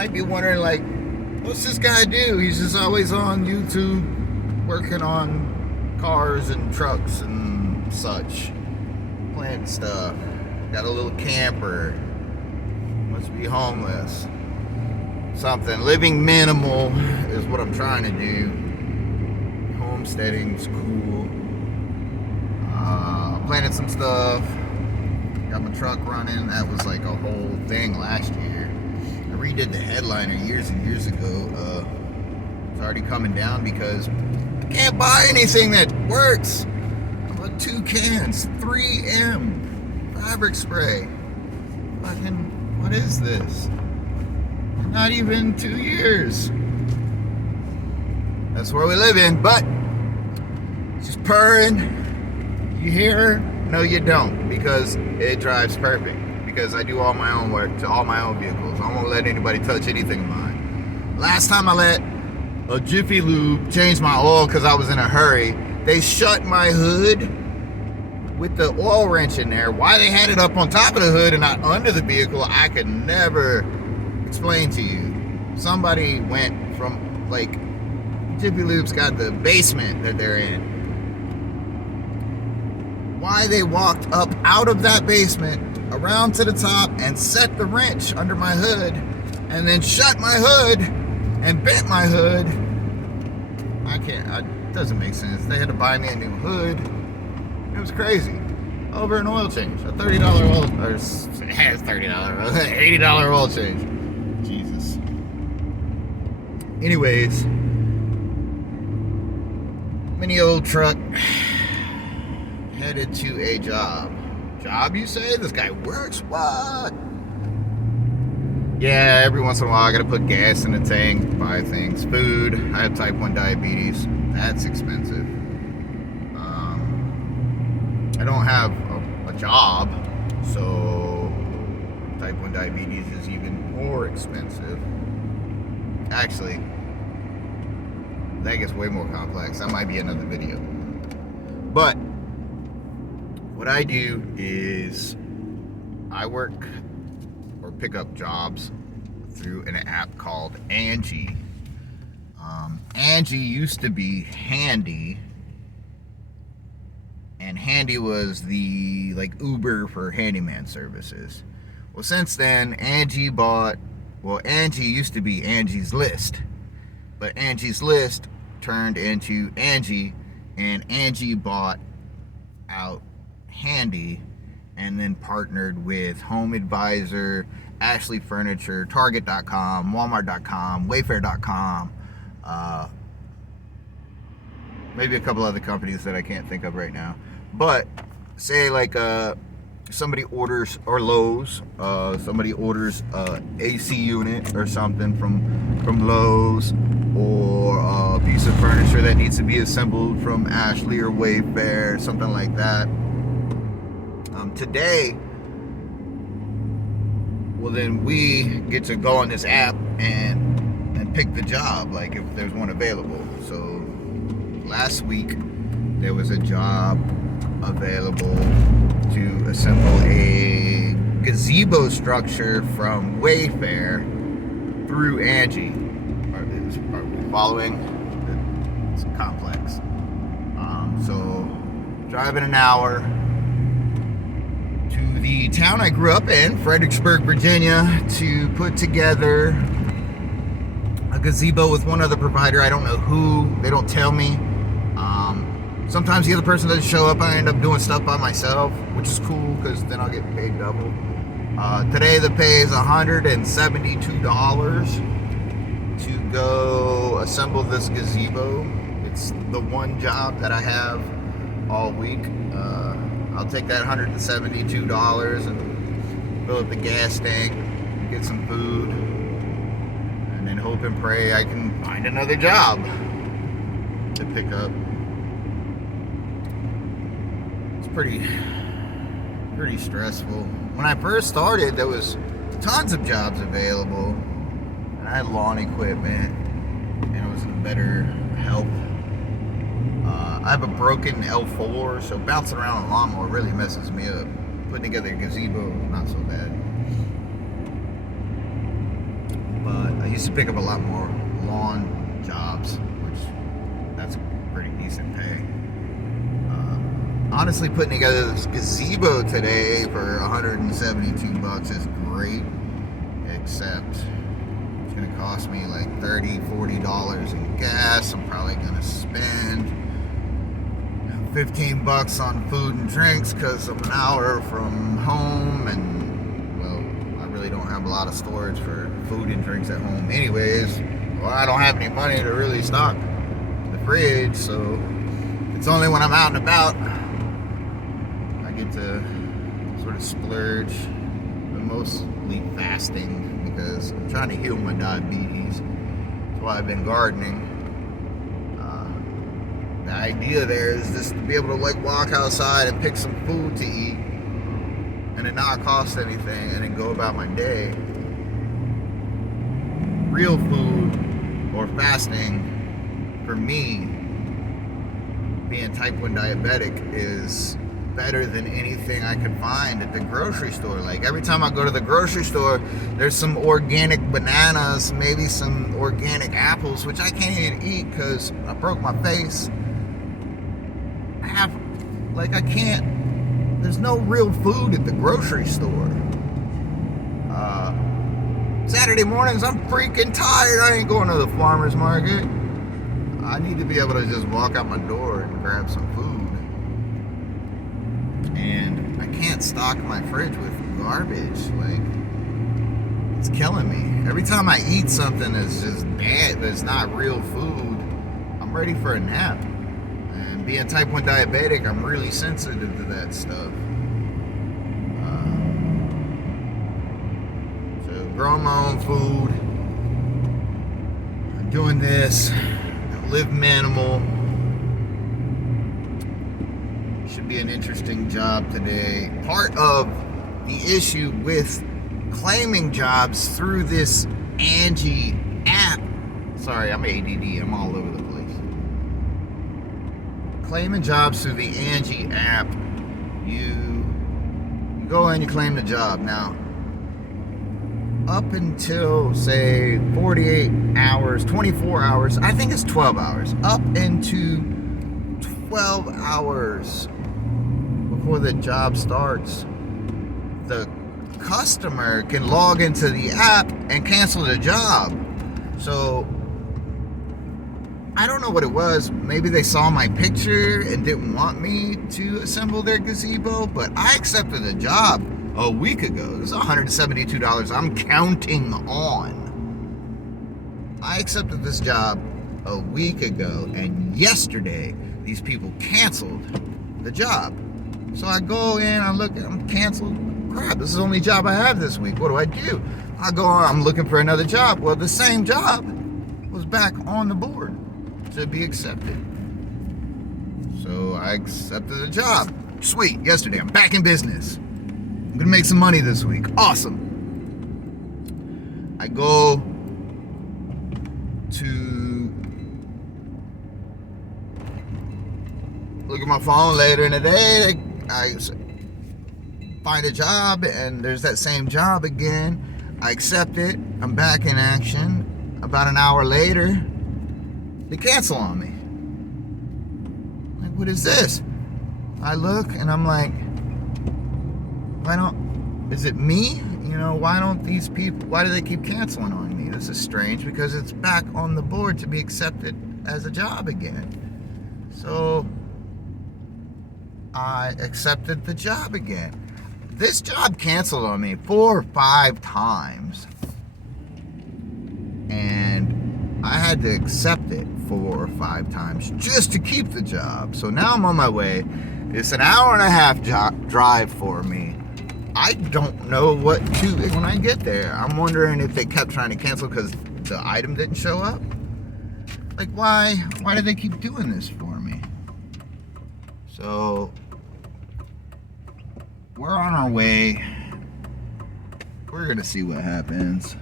might be wondering, like, what's this guy do? He's just always on YouTube working on cars and trucks and such. Plant stuff. Got a little camper. Must be homeless. Something. Living minimal is what I'm trying to do. Homesteading's cool. Planted some stuff. Got my truck running. That was like a whole thing last year. I redid the headliner years and years ago. It's already coming down because I can't buy anything that works. I bought 2 cans, 3M fabric spray. Fucking, what is this? Not even 2 years. That's where we live in, but it's just purring. You hear her? No, you don't, because it drives perfect. Because I do all my own work to all my own vehicles. I won't let anybody touch anything of mine. Last time I let a Jiffy Lube change my oil because I was in a hurry, they shut my hood with the oil wrench in there. Why they had it up on top of the hood and not under the vehicle, I could never explain to you. Somebody went from, like, Jiffy Lube's got the basement that they're in. Why they walked up out of that basement, around to the top, and set the wrench under my hood, and then shut my hood, and bent my hood. It doesn't make sense. They had to buy me a new hood. It was crazy. Over an oil change. A $30 oil, or it has $30, $80 oil change. Jesus. Anyways, mini old truck. Headed to a job. Job, you say? This guy works? What? Yeah, every once in a while I gotta put gas in the tank, buy things, food. I have type 1 diabetes. That's expensive. I don't have a job, so type 1 diabetes is even more expensive. Actually, that gets way more complex. That might be another video. But what I do is I work or pick up jobs through an app called Angi. Angi used to be Handy, and Handy was the Uber for handyman services. Well, since then, Angi used to be Angie's List, but Angie's List turned into Angi, and Angi bought out Handy and then partnered with Home Advisor, Ashley Furniture, Target.com, Walmart.com, Wayfair.com, maybe a couple other companies that I can't think of right now. But say somebody orders, or Lowe's, somebody orders a AC unit or something from Lowe's, or a piece of furniture that needs to be assembled from Ashley or Wayfair, something like that. Today, well, then we get to go on this app and pick the job, like if there's one available. So last week there was a job available to assemble a gazebo structure from Wayfair through Angi. Are we following? It's complex. So driving an hour to the town I grew up in, Fredericksburg, Virginia, to put together a gazebo with one other provider. I don't know who. They don't tell me. Sometimes the other person doesn't show up. I end up doing stuff by myself, which is cool because then I'll get paid double. Today the pay is $172 to go assemble this gazebo. It's the one job that I have all week. I'll take that $172 and fill up the gas tank, get some food, and then hope and pray I can find another job to pick up. It's pretty stressful. When I first started, there was tons of jobs available, and I had lawn equipment, and it was in better health. I have a broken L4, so bouncing around on a lawnmower really messes me up. Putting together a gazebo, not so bad. But used to pick up a lot more lawn jobs, which that's pretty decent pay. Honestly, putting together this gazebo today for 172 bucks is great, except it's gonna cost me like $30-40 in gas. I'm probably gonna spend 15 bucks on food and drinks because I'm an hour from home, and well, I really don't have a lot of storage for food and drinks at home anyways. Well, I don't have any money to really stock the fridge, so it's only when I'm out and about I get to sort of splurge, but mostly fasting because I'm trying to heal my diabetes. That's why I've been gardening. The idea there is just to be able to like walk outside and pick some food to eat and it not cost anything and then go about my day. Real food or fasting for me, being type 1 diabetic, is better than anything I could find at the grocery store. Like every time I go to the grocery store, there's some organic bananas, maybe some organic apples, which I can't even eat because I broke my face. There's no real food at the grocery store. Saturday mornings, I'm freaking tired. I ain't going to the farmer's market. I need to be able to just walk out my door and grab some food. And I can't stock my fridge with garbage. Like, it's killing me. Every time I eat something that's just bad, that's not real food, I'm ready for a nap. And being type 1 diabetic, I'm really sensitive to that stuff. So growing my own food, I'm doing this, I live minimal. Should be an interesting job today. Part of the issue with claiming jobs through this Angi app, sorry, I'm ADD, I'm all over the place. Claiming jobs through the Angi app, you go and you claim the job. Now, up until say 48 hours, 24 hours, I think it's 12 hours, up into 12 hours before the job starts, the customer can log into the app and cancel the job. So I don't know what it was. Maybe they saw my picture and didn't want me to assemble their gazebo, but I accepted the job a week ago. This is $172 I'm counting on. I accepted this job a week ago, and yesterday these people canceled the job. So I go in, I look, I'm canceled. Crap, this is the only job I have this week. What do? I go on, I'm looking for another job. Well, the same job was back on the board to be accepted. So I accepted the job. Sweet, yesterday, I'm back in business. I'm gonna make some money this week. Awesome. I go to look at my phone later in the day. I find a job and there's that same job again. I accept it. I'm back in action. About an hour later, they cancel on me. Like, what is this? I look and I'm like, is it me? You know, why do they keep canceling on me? This is strange because it's back on the board to be accepted as a job again. So I accepted the job again. This job canceled on me 4 or 5 times. And I had to accept it 4 or 5 times just to keep the job. So now I'm on my way. It's an hour and a half drive for me. I don't know what to do when I get there. I'm wondering if they kept trying to cancel because the item didn't show up. Like, why do they keep doing this for me? So we're on our way. We're gonna see what happens.